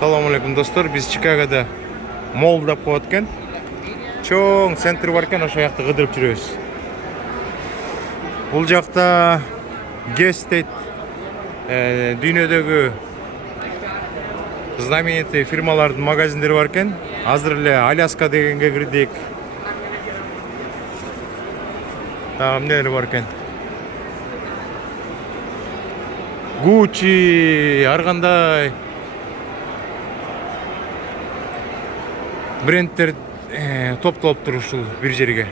Салам алейкум достор, биз Чикагода мол деп коет экен. Чоң центр бар экен, ошол жакта кыдырып жүрөбүз. Бул жакта Гестейт дүйнөдөгү знаменитый фирмалардын магазиндери бар экен. Азыр эле Аляска дегенге кирдик. Эмнелер бар экен? Gucci, ар кандай брендтер топтолуп туруп ушул бир жерге.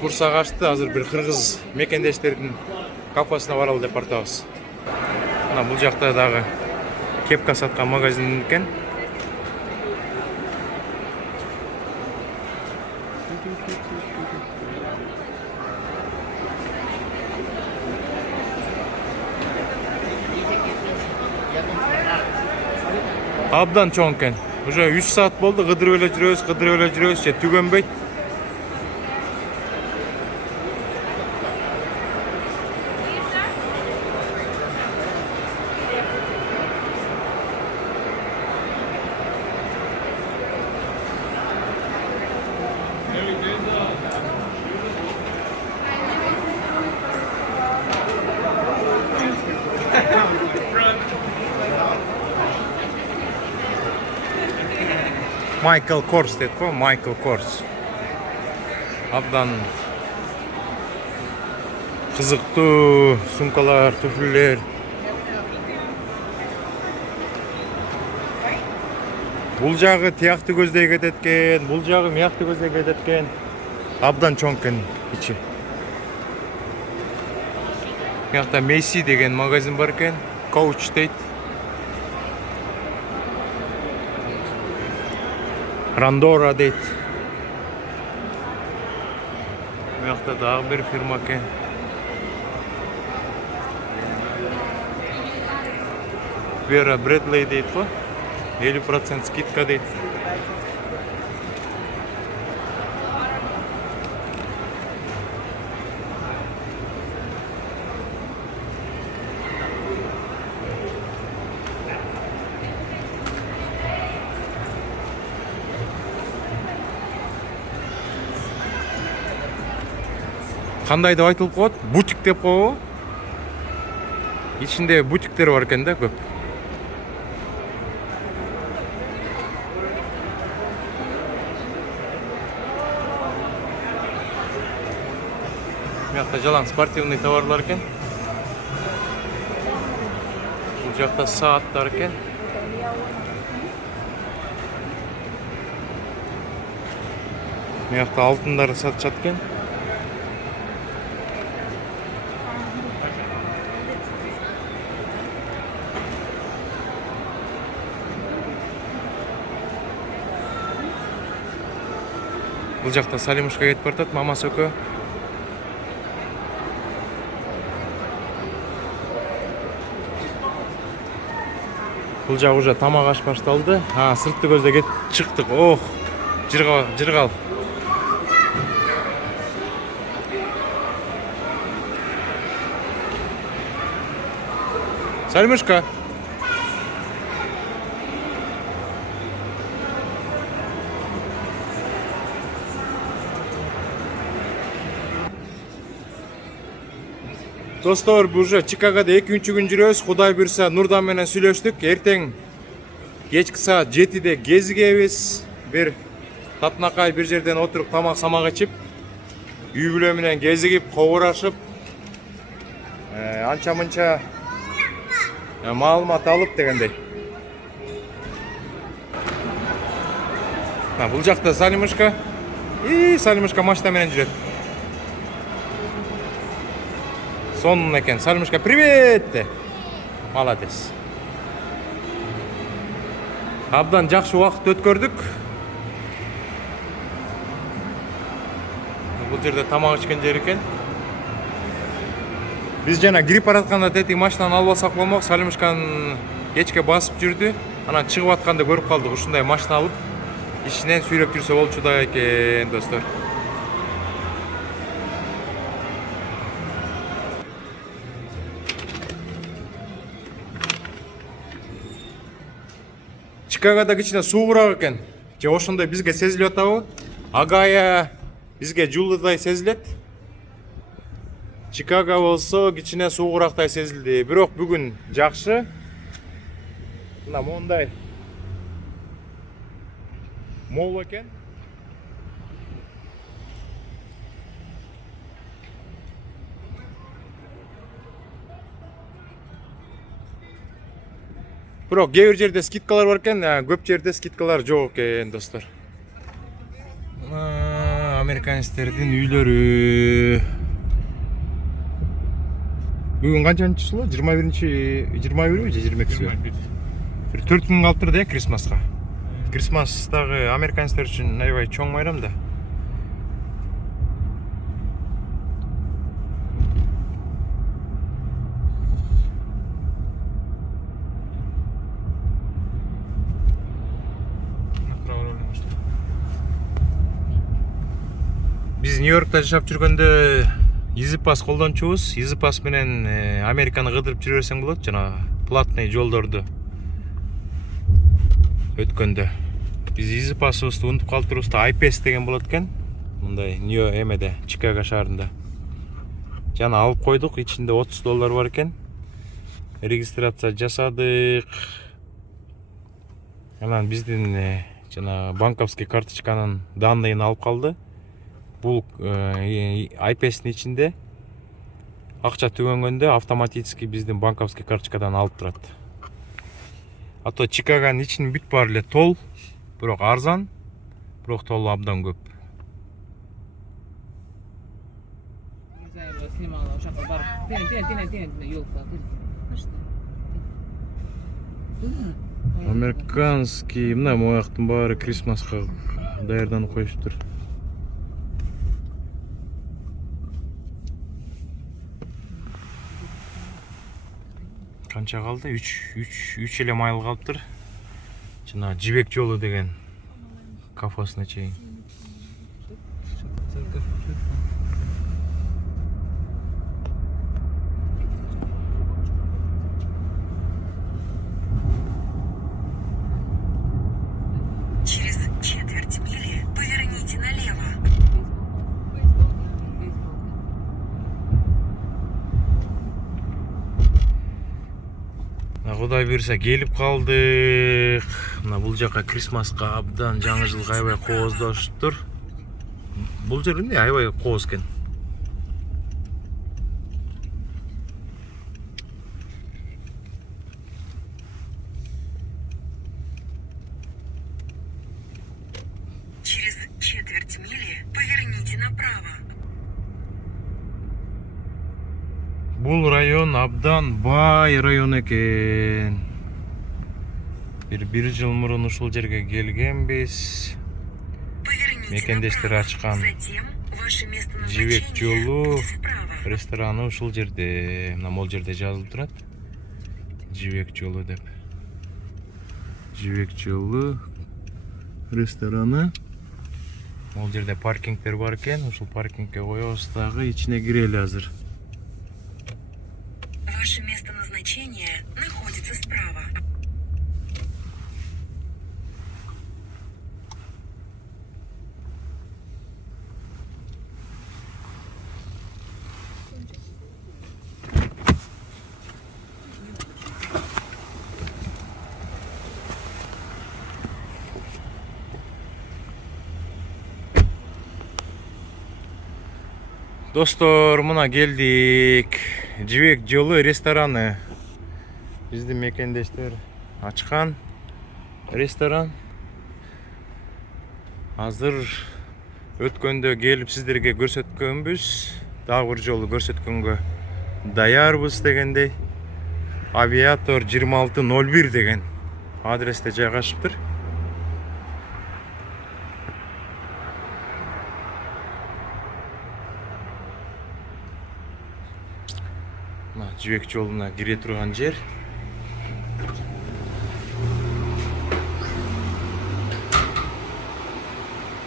Курс агачты, азыр бир кыргыз мекендештердин кафесине баралы деп тартабыз. Мына бул жакта дагы кепка саткан магазин экен. Абдан чоң экен. Уже 3 саат болду, кыдырып эле жүрөбүз, же түгөнбөйт. Michael Kors deyт го, Michael Kors. Абдан кызыктуу сумкалар, туфлилер. Бул жагы тиякты көздөй кетет экен, бул жагы мыякты көздөй кетет экен. Абдан чоң экен ичи. Мыякта Macy деген магазин бар экен, Coach дейт. Randora дейт. Мыякта дагы бир фирма экен. Vera Bradley дейт го. 50% скидка дейт. Кандай деп айтылып коет? Бутик деп коебу. Ичинде бутиктер бар экен да, көп. Мыякта жалаң спортивный товарлар экен. Бул жакта сааттар экен. Мыякта алтындарды сатышат экен. Бул жакта Салимушка кетип бартат, мамасы экөө. Бул жак уже тамак аш башталды. Сыртты көздө кетип чыктык. Ох, жыргал. Салимушка. Достор, бул уже Чикагода 2-күн жүрөбүз. Кудай буйрса, Нурдан менен сүйлөштүк. Эртең кечки саат 7-де кезигебиз. Бир татынакай бир жерден отуруп тамак-самак ичип, үй бүлө менен кезигип, кобурашып, анча-мынча маалымат алып дегендей. Бул жакта Салимушка. Салимушка машина менен жүрөт. Сонун экен. Салимушка, привет! Молодец. Абдан жакшы убакыт өткөрдүк. Бул жерде тамак ичкен жер экен. Биз жана кирип баратканда тетиги машинаны албасак болмок. Салимушканы кечке басып жүрдү. Анан чыгып атканда көрүп калдык. Ушундай машина алып ичинен сүйлөп жүрсө болчу да экен, достор. Чикагода кичине суугураак экен. Же ошондой бизге сезилип атабы? Агая бизге жулдудай сезилет. Чикаго болсо кичине суугурактай сезилди. Бирок бүгүн жакшы. Мына мондай мол экен. Бирок кээ бир жерде скидкалар бар экен, көп жерде скидкалар жок экен, достор. Американецтердин үйлөрү. Бүгүн канчанчы число? 21-чи, 21 же 22? 4 күн калып турду Крисмаска. Крисмас дагы американецтер үчүн аябай чоң майрам да. Биз Нью-Йоркта жашап жүргөндө Easy Pass колдончубуз. Easy Pass менен Американы кыдырып жүрө берсең болот, жана платный жолдорду өткөндө. Биз Easy Pass'ыбызды унутуп калыптырбыз да, iPass деген болот экен. Мындай эмеде, Чикаго шаарында. Жана алып койдук, ичинде $30 бар экен. Регистрация жасадык. Анан биздин жана банковский карточканын данныйын алып калды. Бул iPass'in ичинде акча түгөнгөндө автоматически биздин банковский карточкадан алып турат. А то Чикагонун ичинин бүт баары эле тол, бирок арзан, бирок толу абдан көп. Американский, мына мояктын баары Крисмаска даярданып коюшуптур. Канча калды? 3 эле майл калыптыр. Жана Жибек жолу деген кафесине чейин. Через четверть мили поверните налево. Кудай буйруса келип калдык. Мына бул жака Крисмаска абдан жаңы жылга аябай кооздошуптур. Бул жер эмне аябай кооз экен. Через четверть мили поверните направо. Бул район абдан бай район экен. Бир жыл мурун ушул жерге келгенбиз. Мекендештер ачкан Жибек жолу рестораны ушул жерде. Мына могул жерде жазылып турат. Жибек жолу деп. Жибек жолу рестораны. Могул жерде паркингдер бар экен. Ушул паркингге коебуз дагы, ичине кирели азыр. Ваше место назначения находится справа. Достор, мына келдик. Жибек жолу рестораны. Биздин мекендештер ачкан ресторан. Азыр өткөндө келип сиздерге көрсөткөнбүз. Дагы бир жолу көрсөткөнгө даярбыз дегендей. Авиатор 2601 деген адресте жайгашыптыр. Жибек жолуна кире турган жер.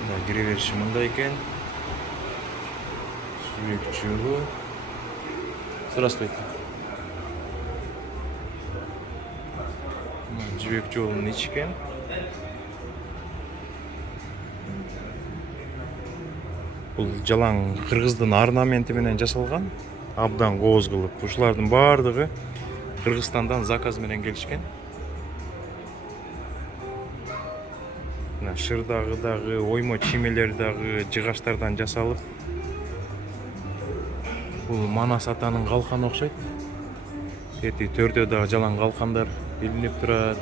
Мына кире бериши мындай экен. Жибек жолу. Здравствуйте. Жибек жолунун ичи экен. Бул жалаң кыргыздын орнаменти менен жасалган, абдан кооз кылып. Ушулардын баардыгы Кыргызстандан заказ менен келишкен. Мына шырдагы дагы, оймо чиймелер дагы жыгачтардан жасалып. Бул Манас атанын калканы окшойт. Эти төрдө дагы жалаң калкандар илинип турат.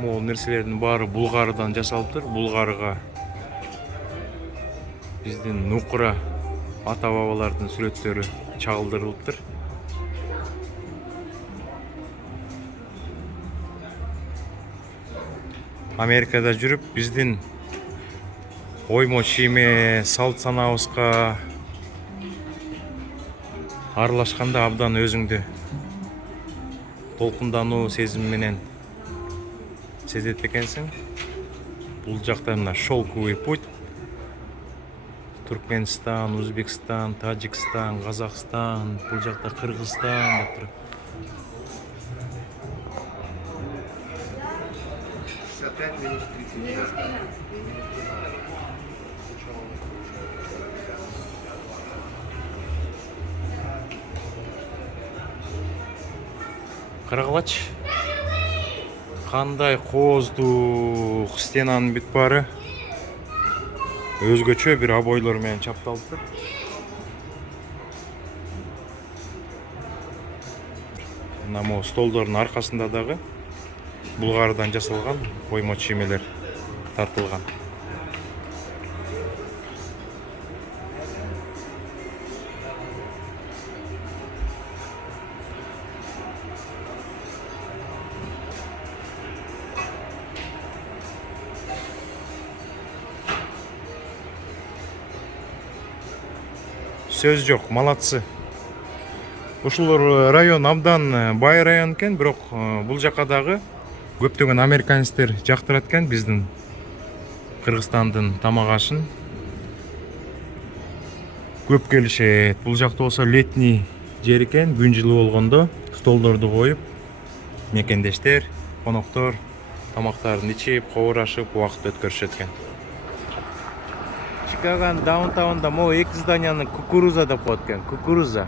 Могул нерселердин баары Булгарыдан жасалыптыр. Булгарыга биздин нукура ата бабалардын сүрөттөрү чагылдырылыптыр. Америкада жүрүп биздин оймо чийме салт санабызга аралашканда абдан өзүңдү толкундануу сезим менен сезет экенсиң. Бул жакта мына шелковый путь. Туркменстан, Узбекстан, Таджикстан, Казакстан, бул жакта Кыргызстан деп туруп. Карагылачы. Кандай кооздук стенанын бүт баары өзгөчө бир обойлор менен чапталыптыр. Мына могу столдордун аркасында дагы Булгарыдан жасалган оймо чиймелер тартылган. Сөз жок, малатсы. Ушул район абдан бай район экен, бирок бул жака дагы көптөгөн американецтер жактырат экен биздин Кыргызстандын тамак ашын. Көп келишет. Бул жакта болсо летний жер экен, күн жылуу болгондо столдорду коюп, мекендештер, коноктор тамактарын ичип, коорашып, убакыт өткөрүшөт экен. Чикаганын даунтаунда могу эки зданияны кукуруза деп коет экен, кукуруза.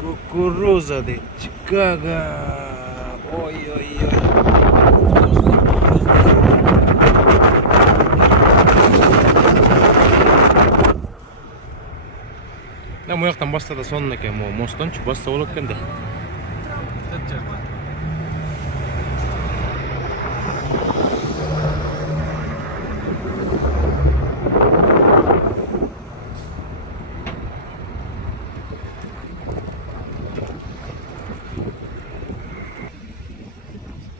Кукуруза дейт, Чикаго. Ой-ой-ой. Му жактан басса да сонун экен, могу мосттончу басса болот экен да.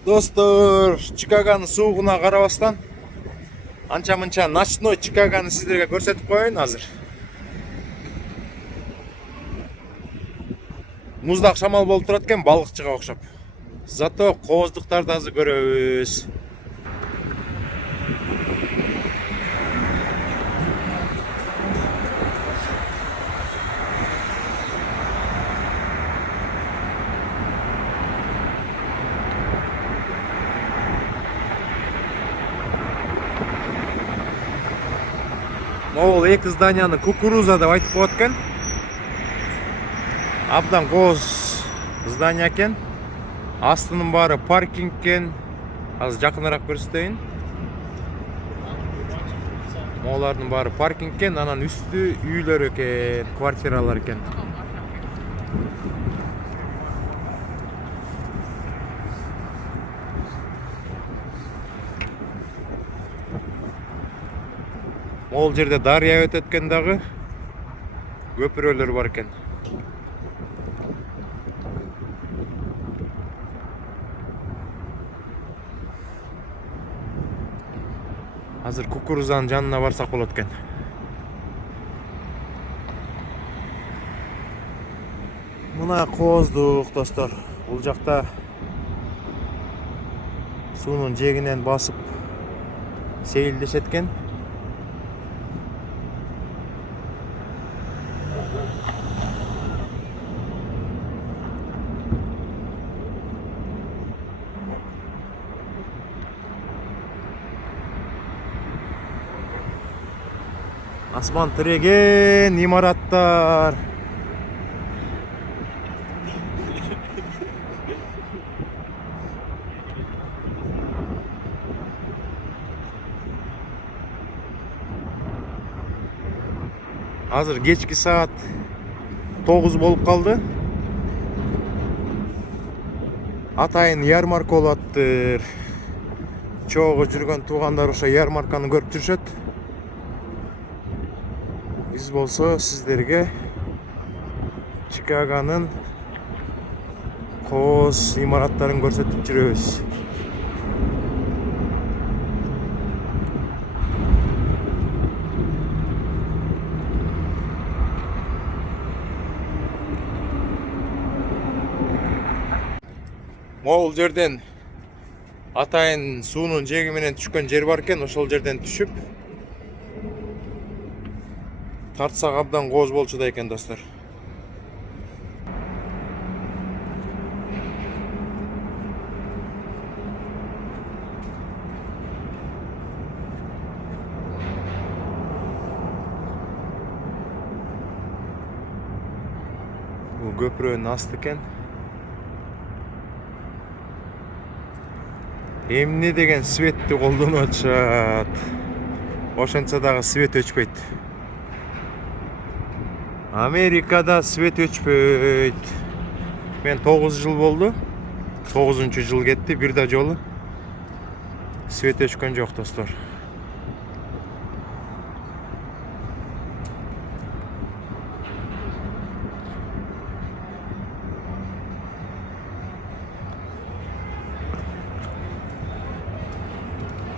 Достор, Чикагонун суугуна карабастан анча-мынча ночной Чикагону сиздерге көрсөтүп коеюн азыр. Муздак шамал болуп турат экен, балыкчыга окшоп. Зато кооздуктарды азыр көрөбүз. Могул эки зданияны кукуруза деп айтып коет экен. Абдан кооз здания экен. Астынын баары паркинг экен. Азыр жакыныраак көрсөтөйүн. Могулардын баары паркинг экен, анан үстү үйлөр экен, квартиралар экен. Могул жерде дарыя өтөт экен дагы. Көпүрөлөр бар экен. Азыр кукурузанын жанына барсак болот экен. Мына кооздук достор. Бул жакта суунун жээгинен басып сейилдешет экен. Асман тиреген имараттар. Азыр кечки саат 9 болуп калды. Атайын ярмарка болуп аттыр. Чогуу жүргөн туугандар ошо ярмарканы көрүп жүрүшөт. Биз болсо сиздерге Чикагонун кооз имараттарын көрсөтүп жүрөбүз. Могул жерден атайын суунун жээги менен түшкөн жер бар экен, ошол жерден түшүп тартсак абдан кооз болчу да экен, достор. Бул көпүрөнүн асты экен. Эмне деген светти колдонуп атышат. Ошентсе дагы свет өчпөйт. Америкада свет өчпөйт. Мен 9 жыл болду. 9-жыл кетти, бир да жолу свет өчкөн жок, достор.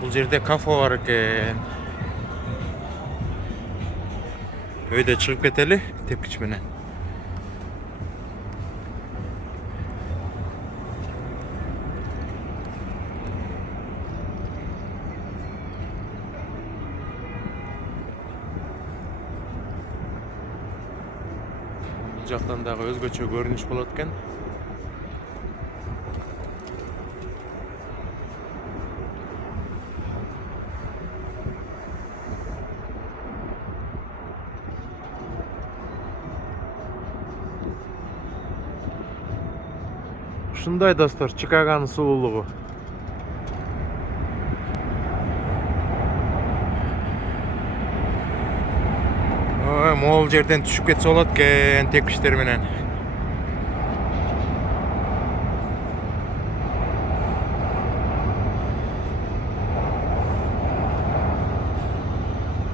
Бул жерде кафе бар экен. Өйдө чыгып кетели тепкич менен. Бул жактан дагы өзгөчө көрүнүш болот экен. Ушундай, достор, Чикагонун сулуулугу. Могул жерден түшүп кетсе болот экен тепкичтер менен.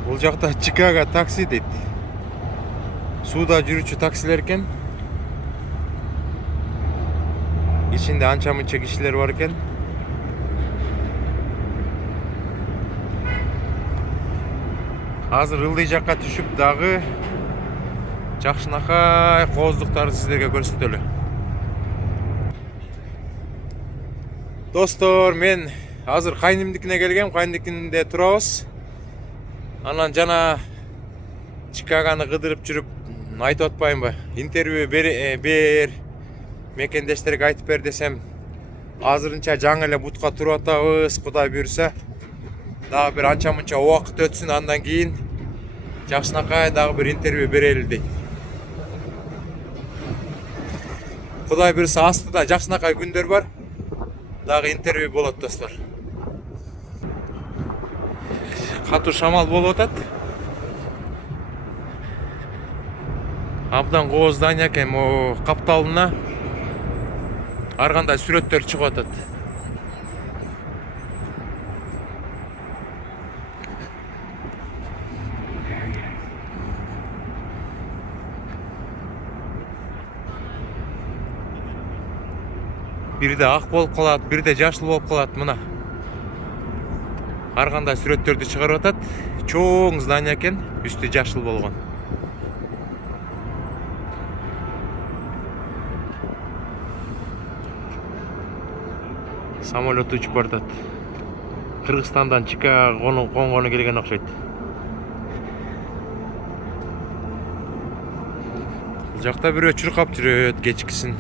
Бул жакта Чикаго такси дейт. Сууда жүрүүчү таксилер экен. İçinde ança mınça kişiler var eкен. Азыр ылдый жакка түшүп дагы жакшынакай кооздуктарды сиздерге көрсөтөлү. Достор, мен азыр кайнымдыкине келгем, кайнымдыкинде турабыз. Анан жана Чикагону кыдырып жүрүп айтып атпайынбы? Интервью бер мекендештерге айтып бер десем, азырынча жаңы эле бутка туруп атабыз. Кудай буйрса, дагы бир анча мынча убакыт өтсүн, андан кийин жакшынакай дагы бир интервью берели дейт. Кудай буйрса, астыда жакшынакай күндөр бар. Дагы интервью болот, достор. Катуу шамал болуп атат. Абдан кооз здание экен. Могу капталына ар кандай сүрөттөр чыгып атат. Бирде ак болуп калат, бирде жашыл болуп калат. Мына ар кандай сүрөттөрдү чыгарып атат. Чоң здание экен, үстү жашыл болгон. Самолет учуп бардат. Кыргызстандан Чикагонун конгону келген окшойт. Бул жакта бирөө чуркап жүрөт кечкисин.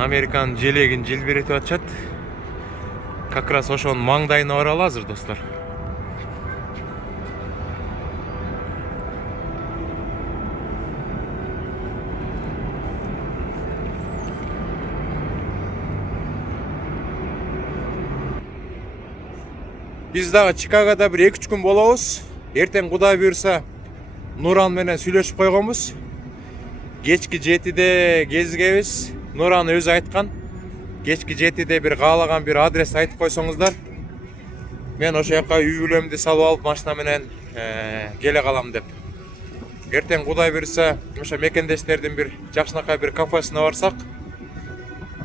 Американын желегин желбиретип атышат. Как раз ошонун маңдайына баралы азыр, достор. Биз дагы Чикагода бир 2-3 күн болобуз. Эртең Кудай буйрса Нуран менен сүйлөшүп койгонбуз. Кечки 7-де кезигебиз. Нуран өзү айткан. Кечки 7-де бир каалаган бир адрес айтып койсоңуздар, мен ошол жака үй бүлөмдү салып алып машина менен келе калам деп. Эртең Кудай буйрса ошо мекендештердин бир жакшынакай бир кафесине барсак,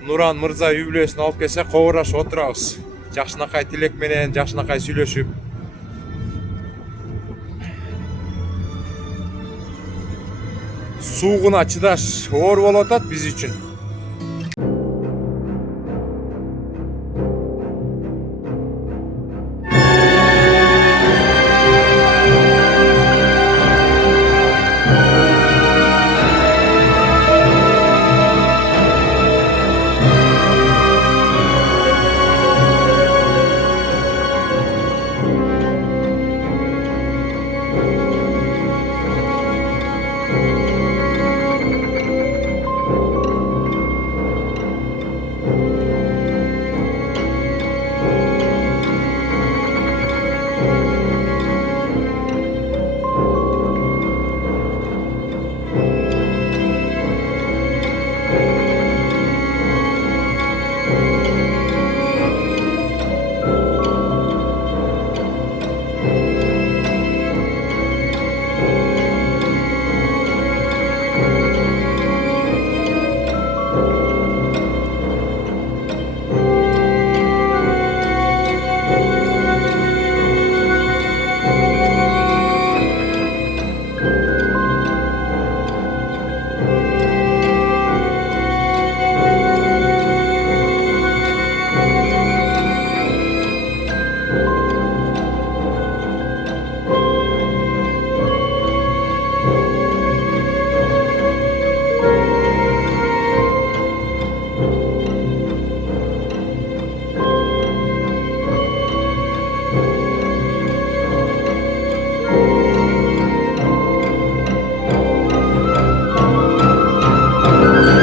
Нуран мырза үй бүлөсүн алып келсе, кобурашып отурабыз. Жакшынакай тилек менен, жакшынакай сүйлөшүп. Суугуна чыдаш оор болуп атат биз үчүн.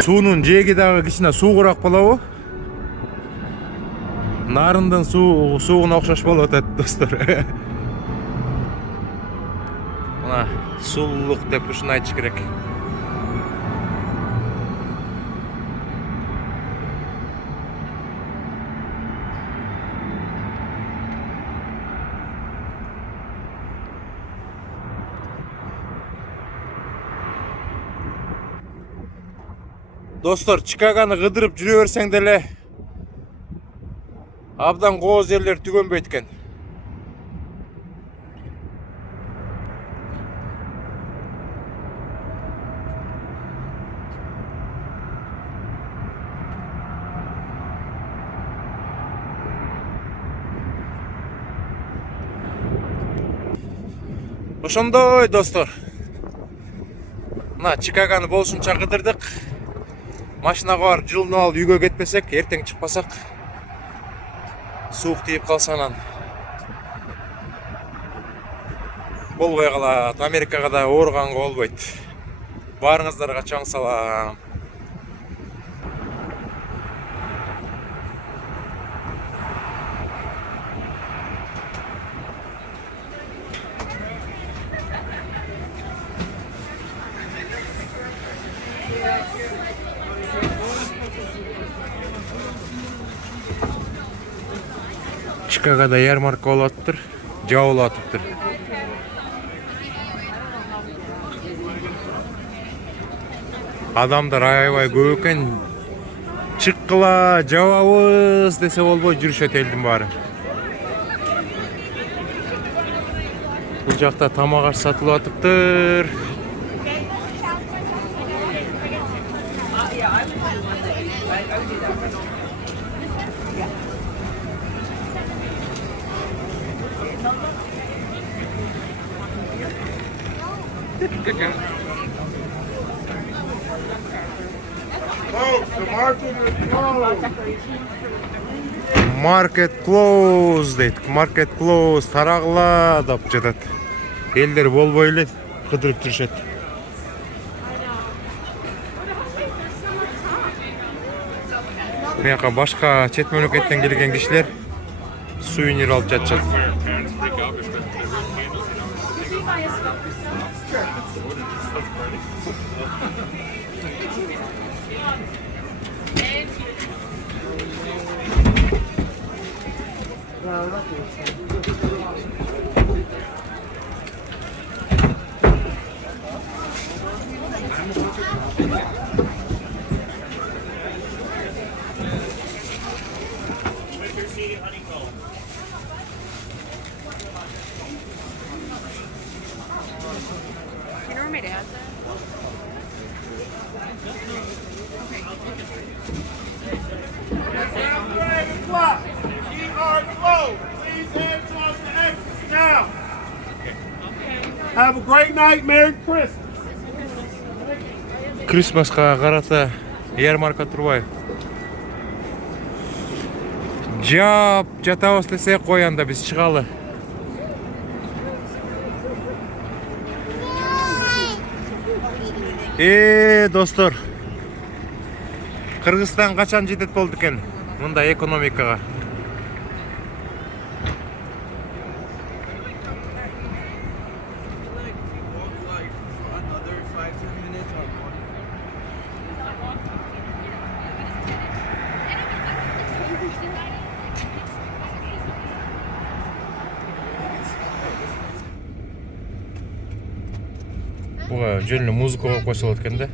Суунун жээги дагы кичине суугураак болобу? Нарындын суугуна окшош болуп атат, достор. Мына сулуулук деп ушуну айтыш керек. Достор, Чикагоны кыдырып жүрө берсең деле абдан кооз жерлер түгөнбөйт экен. Ошондой, достор. Мына Чикагоны болушунча кыдырдык. Машинага барып жылынып алып үйгө кетпесек, эртең чыкпасак, суук тийип калса анан болбой калат. Америкага да ооруганга болбойт. Баарыңыздарга чоң салам. Чикагода ярмарка болуп атыптыр, жабылып атыптыр. Адамдар аябай көп экен. Чыккыла, жабабыз десе болбой жүрүшөт элдин баары. Бул жакта тамак аш сатылып атыптыр. Market close дейт. Market close тарагыла деп жатат. Элдер болбой эле кыдырып жүрүшөт. Буяка башка чет мамлекеттен келген кишилер сувенир алып жатышат. You know where my dad's at? Have a great night. Merry Christmas. Крисмаска карата ярмарка турбайбы. Жап жатабыз десе кой анда биз чыгалы. Достор. Кыргызстан качан жетет болду экен мындай экономикага? Буга жөн эле музыка коюп койсо болот экен да.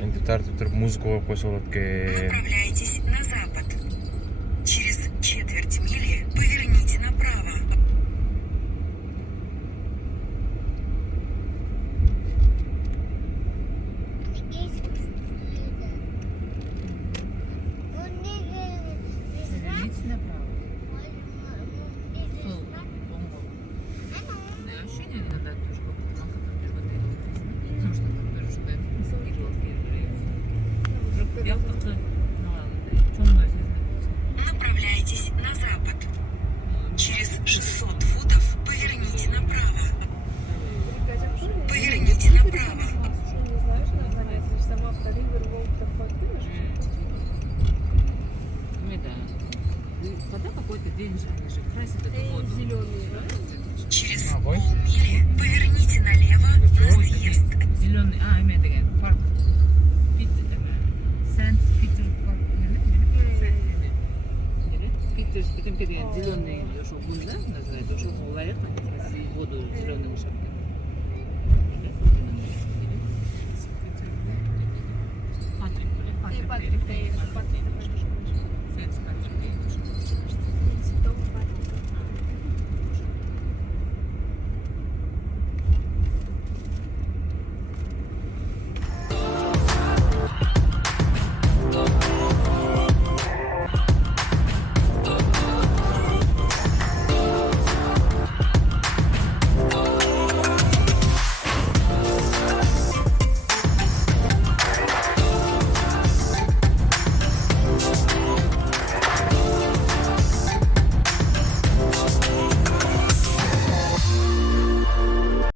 Энди тартып туруп музыка коюп койсо болот экен. Направляйтесь на запад. Через четверть мили поверните направо. Поверните направо. Сол, оң қол. Ощущение иногда тоже как макадан жүргөндөй. Потому что тоже ушундай ялтыкты чоңой сезинет. Направляйтесь на запад. Через 600 футов поверните направо. Поверните направо. Не знаешь название, если сама в Ривер Волк такой, ты Да. Вода какой-то денежный же, красит эту воду. зеленый. Через полмили поверните налево на съезд. Зеленый, эме деген парк. Сент-Питер парк. Питер деген зеленый ошо гүл да называется, ошого ылайык воду зеленый кылышат.